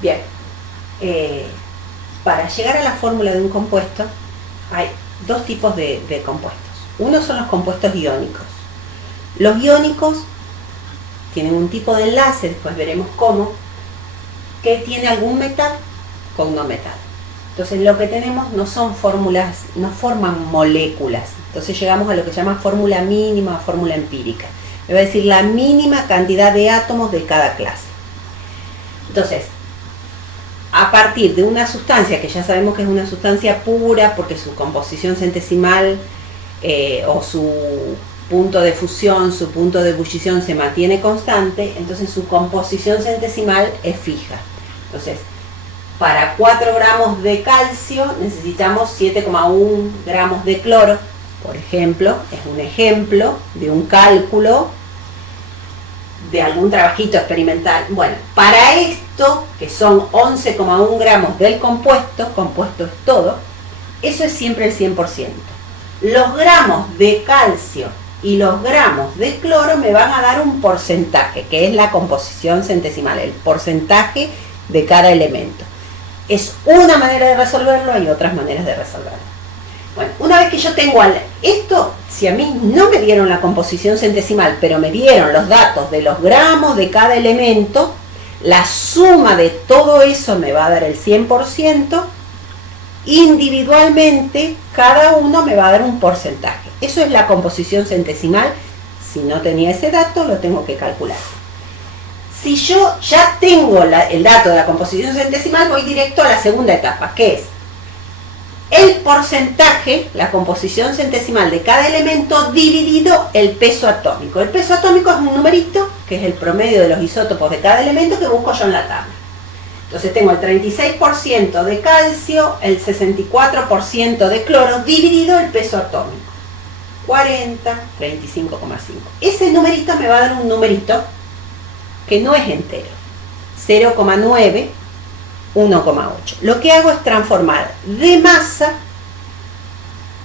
Bien, para llegar a la fórmula de un compuesto hay dos tipos de compuestos. Uno son los compuestos iónicos. Los iónicos tienen un tipo de enlace, después veremos cómo, que tiene algún metal con no metal. Entonces lo que tenemos no son fórmulas, no forman moléculas. Entonces llegamos a lo que se llama fórmula mínima o fórmula empírica. Me va a decir la mínima cantidad de átomos de cada clase. Entonces, a partir de una sustancia que ya sabemos que es una sustancia pura porque su composición centesimal o su punto de fusión, su punto de ebullición se mantiene constante, entonces su composición centesimal es fija. Entonces, para 4 gramos de calcio necesitamos 7,1 gramos de cloro, por ejemplo. Es un ejemplo de un cálculo de algún trabajito experimental. Bueno, para esto, que son 11,1 gramos del compuesto es todo, eso es siempre el 100%. Los gramos de calcio y los gramos de cloro me van a dar un porcentaje, que es la composición centesimal, el porcentaje de cada elemento. Es una manera de resolverlo, hay otras maneras de resolverlo. Bueno, una vez que yo tengo esto, si a mí no me dieron la composición centesimal, pero me dieron los datos de los gramos de cada elemento, la suma de todo eso me va a dar el 100%, individualmente cada uno me va a dar un porcentaje. Eso es la composición centesimal. Si no tenía ese dato, lo tengo que calcular. Si yo ya tengo el dato de la composición centesimal, voy directo a la segunda etapa, que es el porcentaje, la composición centesimal de cada elemento dividido el peso atómico. El peso atómico es un numerito, que es el promedio de los isótopos de cada elemento que busco yo en la tabla. Entonces tengo el 36% de calcio, el 64% de cloro, dividido el peso atómico. 40, 35,5. Ese numerito me va a dar un numerito que no es entero. 0,9, 1,8. Lo que hago es transformar de masa,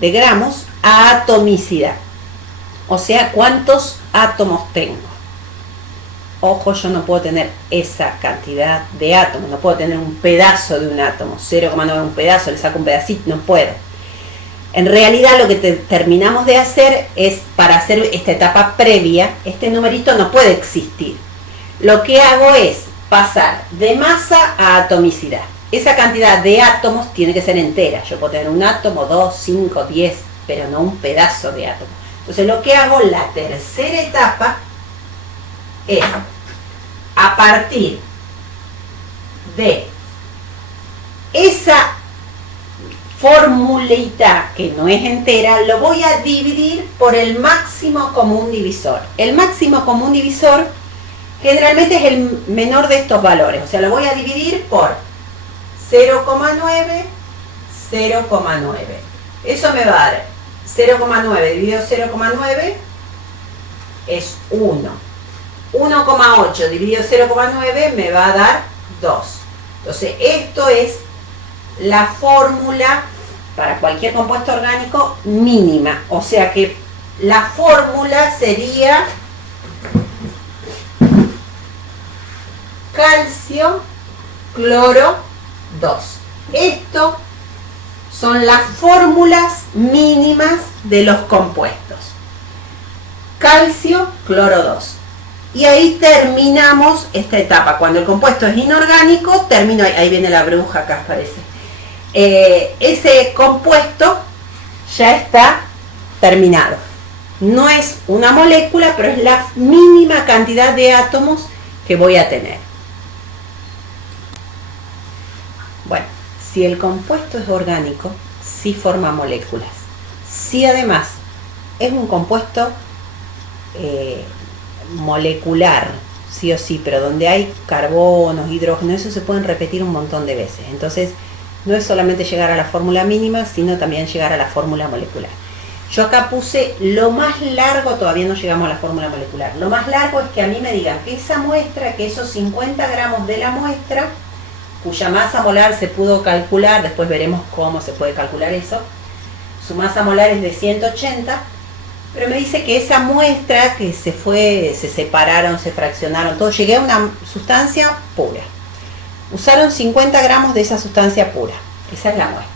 de gramos, a atomicidad. O sea, ¿cuántos átomos tengo? Ojo, yo no puedo tener esa cantidad de átomos, no puedo tener un pedazo de un átomo, 0,9 un pedazo, le saco un pedacito, no puedo. En realidad lo que terminamos de hacer es, para hacer esta etapa previa, este numerito no puede existir. Lo que hago es pasar de masa a atomicidad. Esa cantidad de átomos tiene que ser entera. Yo puedo tener un átomo, 2, 5, 10, pero no un pedazo de átomo. Entonces lo que hago, la tercera etapa, es a partir de esa formulita que no es entera, lo voy a dividir por el máximo común divisor. El máximo común divisor generalmente es el menor de estos valores, o sea, lo voy a dividir por 0,9, 0,9. Eso me va a dar 0,9 dividido 0,9 es 1. 1,8 dividido 0,9 me va a dar 2. Entonces, esto es la fórmula para cualquier compuesto orgánico mínima. O sea que la fórmula sería calcio, cloro, 2. Esto son las fórmulas mínimas de los compuestos. Calcio, cloro, 2. Y ahí terminamos esta etapa. Cuando el compuesto es inorgánico, termino, ahí viene la bruja acá parece. Ese compuesto ya está terminado. No es una molécula, pero es la mínima cantidad de átomos que voy a tener. Bueno, si el compuesto es orgánico, sí forma moléculas. Si además es un compuesto molecular, sí o sí, pero donde hay carbonos, hidrógenos, eso se pueden repetir un montón de veces. Entonces, no es solamente llegar a la fórmula mínima, sino también llegar a la fórmula molecular. Yo acá puse lo más largo, todavía no llegamos a la fórmula molecular. Lo más largo es que a mí me digan que esa muestra, que esos 50 gramos de la muestra, cuya masa molar se pudo calcular, después veremos cómo se puede calcular eso, su masa molar es de 180, pero me dice que esa muestra que se separaron, se fraccionaron, todo, llegué a una sustancia pura. Usaron 50 gramos de esa sustancia pura. Esa es la muestra.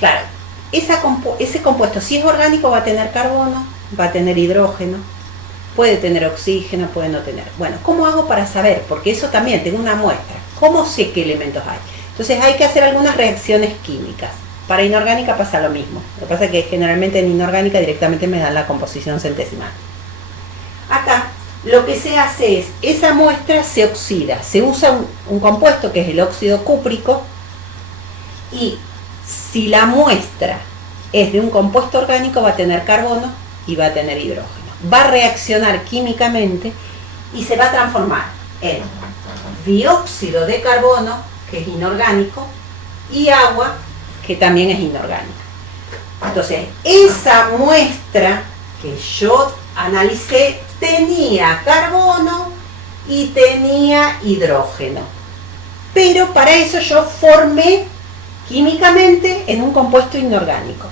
Claro, ese compuesto, si es orgánico, va a tener carbono, va a tener hidrógeno, puede tener oxígeno, puede no tener. Bueno, ¿cómo hago para saber? Porque eso también, tengo una muestra. ¿Cómo sé qué elementos hay? Entonces hay que hacer algunas reacciones químicas. Para inorgánica pasa lo mismo. Lo que pasa es que generalmente en inorgánica directamente me dan la composición centesimal. Acá lo que se hace es, esa muestra se oxida. Se usa un compuesto que es el óxido cúprico, y si la muestra es de un compuesto orgánico va a tener carbono y va a tener hidrógeno. Va a reaccionar químicamente y se va a transformar en dióxido de carbono, que es inorgánico, y agua, que también es inorgánica. Entonces, esa muestra que yo analicé tenía carbono y tenía hidrógeno. Pero para eso yo formé químicamente en un compuesto inorgánico.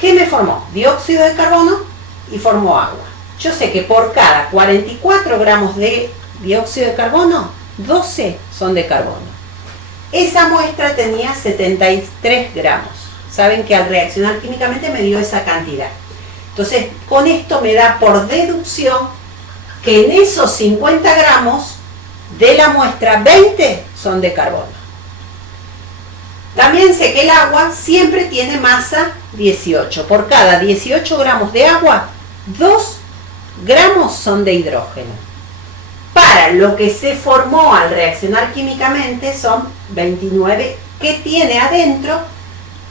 ¿Qué me formó? Dióxido de carbono y formó agua. Yo sé que por cada 44 gramos de dióxido de carbono, 12 son de carbono. Esa muestra tenía 73 gramos. Saben que al reaccionar químicamente me dio esa cantidad. Entonces, con esto me da por deducción que en esos 50 gramos de la muestra, 20 son de carbono. También sé que el agua siempre tiene masa 18. Por cada 18 gramos de agua, 2 gramos son de hidrógeno. Para lo que se formó al reaccionar químicamente son 29, que tiene adentro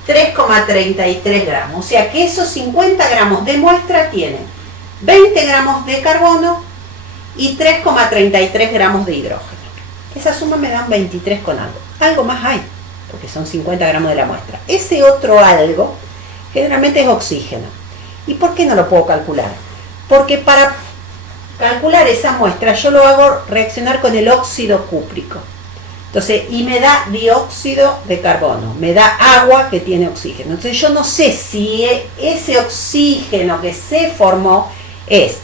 3,33 gramos. O sea que esos 50 gramos de muestra tienen 20 gramos de carbono y 3,33 gramos de hidrógeno. Esa suma me dan 23 con algo. Algo más hay, porque son 50 gramos de la muestra. Ese otro algo generalmente es oxígeno. ¿Y por qué no lo puedo calcular? Porque para calcular esa muestra yo lo hago reaccionar con el óxido cúprico. Entonces, y me da dióxido de carbono, me da agua que tiene oxígeno. Entonces yo no sé si ese oxígeno que se formó es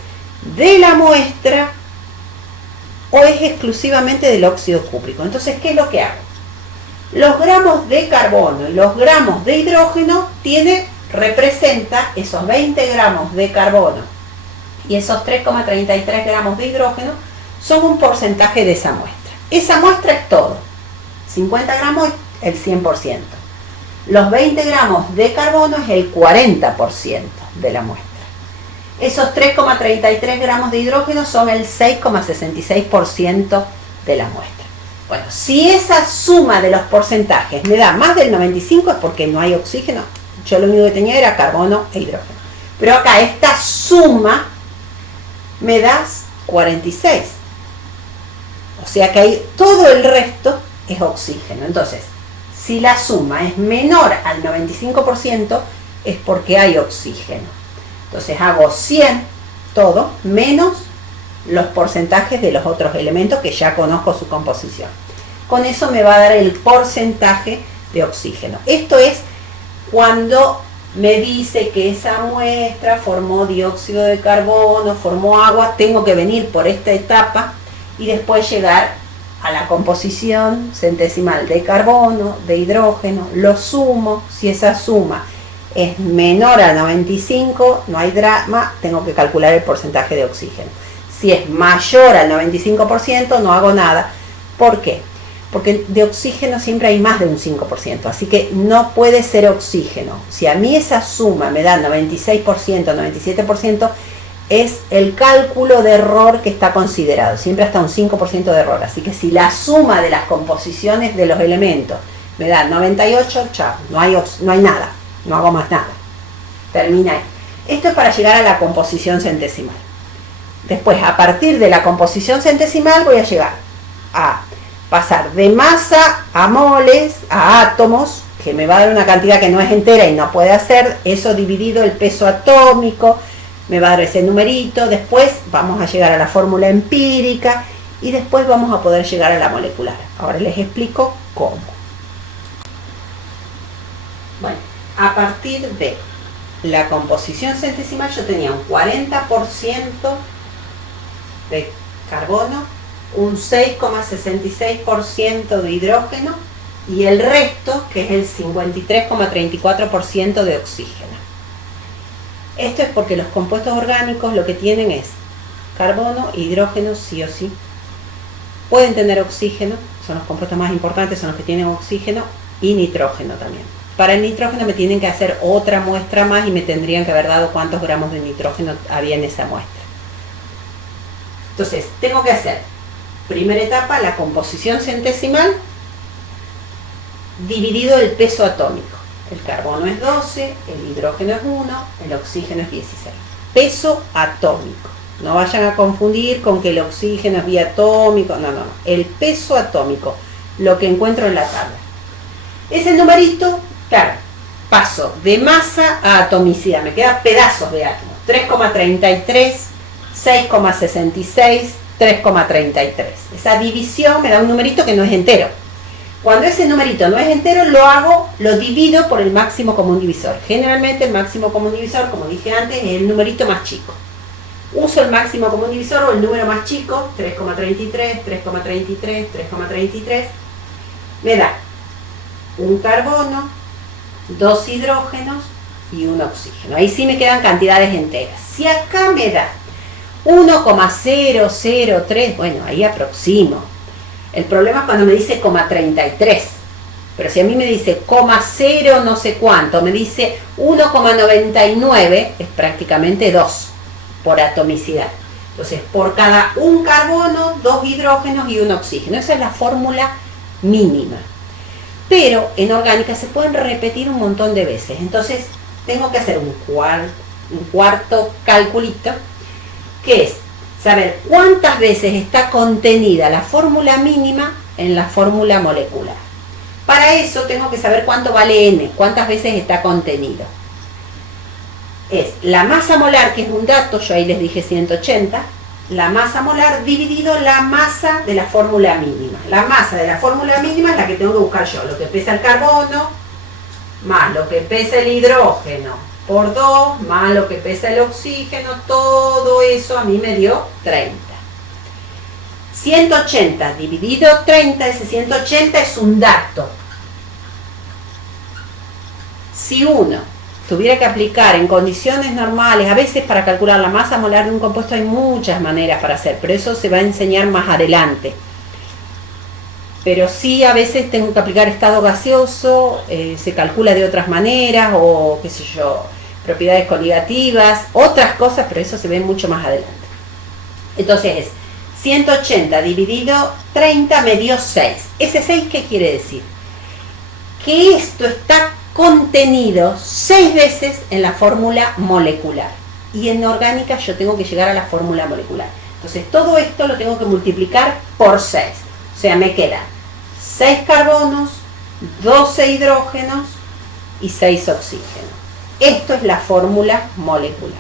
de la muestra o es exclusivamente del óxido cúprico. Entonces, ¿qué es lo que hago? Los gramos de carbono y los gramos de hidrógeno representa esos 20 gramos de carbono y esos 3,33 gramos de hidrógeno son un porcentaje de esa muestra. Esa muestra es todo. 50 gramos es el 100%. Los 20 gramos de carbono es el 40% de la muestra. Esos 3,33 gramos de hidrógeno son el 6,66% de la muestra. Bueno, si esa suma de los porcentajes me da más del 95 es porque no hay oxígeno. Yo lo único que tenía era carbono e hidrógeno. Pero acá esta suma me da 46. O sea que hay, todo el resto es oxígeno. Entonces, si la suma es menor al 95% es porque hay oxígeno. Entonces hago 100 todo menos los porcentajes de los otros elementos que ya conozco su composición. Con eso me va a dar el porcentaje de oxígeno. Esto es cuando me dice que esa muestra formó dióxido de carbono, formó agua, tengo que venir por esta etapa y después llegar a la composición centesimal de carbono, de hidrógeno, lo sumo. Si esa suma es menor a 95, no hay drama, tengo que calcular el porcentaje de oxígeno. Si es mayor al 95%, no hago nada. ¿Por qué? Porque de oxígeno siempre hay más de un 5%, así que no puede ser oxígeno. Si a mí esa suma me da 96%, 97%, es el cálculo de error que está considerado, siempre hasta un 5% de error. Así que si la suma de las composiciones de los elementos me da 98, chao, no hay nada, no hago más nada. Termina ahí. Esto es para llegar a la composición centesimal. Después, a partir de la composición centesimal, voy a llegar a pasar de masa a moles, a átomos, que me va a dar una cantidad que no es entera y no puede hacer, eso dividido el peso atómico, me va a dar ese numerito. Después vamos a llegar a la fórmula empírica y después vamos a poder llegar a la molecular. Ahora les explico cómo. Bueno, a partir de la composición centesimal yo tenía un 40% de carbono un 6,66% de hidrógeno y el resto, que es el 53,34% de oxígeno. Esto es porque los compuestos orgánicos lo que tienen es carbono e hidrógeno sí o sí. Pueden tener oxígeno, son los compuestos más importantes, son los que tienen oxígeno, y nitrógeno también. Para el nitrógeno me tienen que hacer otra muestra más y me tendrían que haber dado cuántos gramos de nitrógeno había en esa muestra. Entonces, tengo que hacer, primera etapa, la composición centesimal dividido el peso atómico. El carbono es 12, el hidrógeno es 1, el oxígeno es 16. Peso atómico. No vayan a confundir con que el oxígeno es biatómico. No. El peso atómico, lo que encuentro en la tabla. Ese numerito, claro, paso de masa a atomicidad. Me quedan pedazos de átomos. 3,33, 6,66, 3,33. Esa división me da un numerito que no es entero. Cuando ese numerito no es entero, lo divido por el máximo común divisor. Generalmente el máximo común divisor, como dije antes, es el numerito más chico. Uso el máximo común divisor o el número más chico, 3,33, 3,33, 3,33. Me da un carbono, 2 hidrógenos y un oxígeno. Ahí sí me quedan cantidades enteras. Si acá me da 1,003, bueno, ahí aproximo. El problema es cuando me dice 0,33. Pero si a mí me dice 0,0 no sé cuánto, me dice 1,99, es prácticamente 2 por atomicidad. Entonces, por cada un carbono, 2 hidrógenos y un oxígeno. Esa es la fórmula mínima. Pero en orgánica se pueden repetir un montón de veces. Entonces, tengo que hacer un cuarto calculito, que es saber cuántas veces está contenida la fórmula mínima en la fórmula molecular. Para eso tengo que saber cuánto vale N, cuántas veces está contenido. Es la masa molar, que es un dato, yo ahí les dije 180, la masa molar dividido la masa de la fórmula mínima. La masa de la fórmula mínima es la que tengo que buscar yo, lo que pesa el carbono, más lo que pesa el hidrógeno, por 2, más lo que pesa el oxígeno, todo eso a mí me dio 30. 180 dividido 30, ese 180 es un dato. Si uno tuviera que aplicar en condiciones normales, a veces para calcular la masa molar de un compuesto hay muchas maneras para hacer, pero eso se va a enseñar más adelante. Pero sí, a veces tengo que aplicar estado gaseoso, se calcula de otras maneras, o qué sé yo, propiedades coligativas, otras cosas, pero eso se ve mucho más adelante. Entonces es 180 dividido 30 me dio 6. ¿Ese 6 qué quiere decir? Que esto está contenido 6 veces en la fórmula molecular. Y en orgánica yo tengo que llegar a la fórmula molecular. Entonces todo esto lo tengo que multiplicar por 6. O sea, me quedan 6 carbonos, 12 hidrógenos y 6 oxígenos. Esto es la fórmula molecular.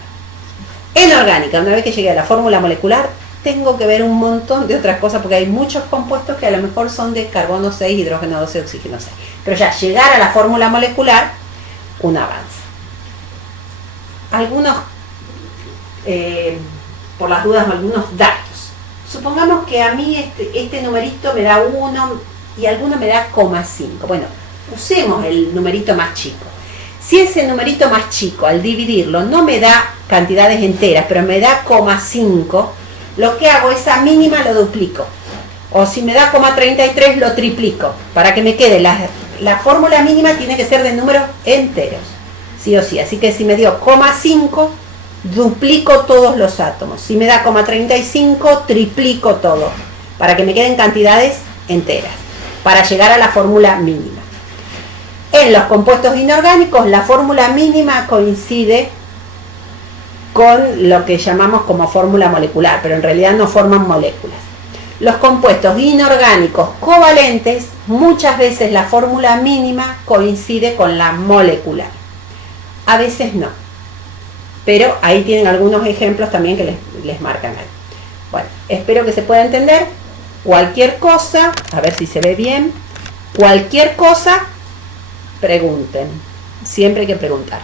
En orgánica, una vez que llegué a la fórmula molecular, tengo que ver un montón de otras cosas, porque hay muchos compuestos que a lo mejor son de carbono 6, hidrógeno 12, oxígeno 6. Pero ya llegar a la fórmula molecular, un avance. Algunos, por las dudas, algunos datos. Supongamos que a mí este numerito me da 1 y alguno me da 0,5. Bueno, usemos el numerito más chico. Si ese numerito más chico, al dividirlo, no me da cantidades enteras, pero me da 0,5, lo que hago, esa mínima lo duplico. O si me da 0,33, lo triplico. Para que me quede, la fórmula mínima tiene que ser de números enteros. Sí o sí. Así que si me dio 0,5, duplico todos los átomos. Si me da 0,35, triplico todo. Para que me queden cantidades enteras. Para llegar a la fórmula mínima. En los compuestos inorgánicos, la fórmula mínima coincide con lo que llamamos como fórmula molecular, pero en realidad no forman moléculas. Los compuestos inorgánicos covalentes, muchas veces la fórmula mínima coincide con la molecular. A veces no. Pero ahí tienen algunos ejemplos también que les marcan ahí. Bueno, espero que se pueda entender. Cualquier cosa, a ver si se ve bien, cualquier cosa, pregunten. Siempre hay que preguntar.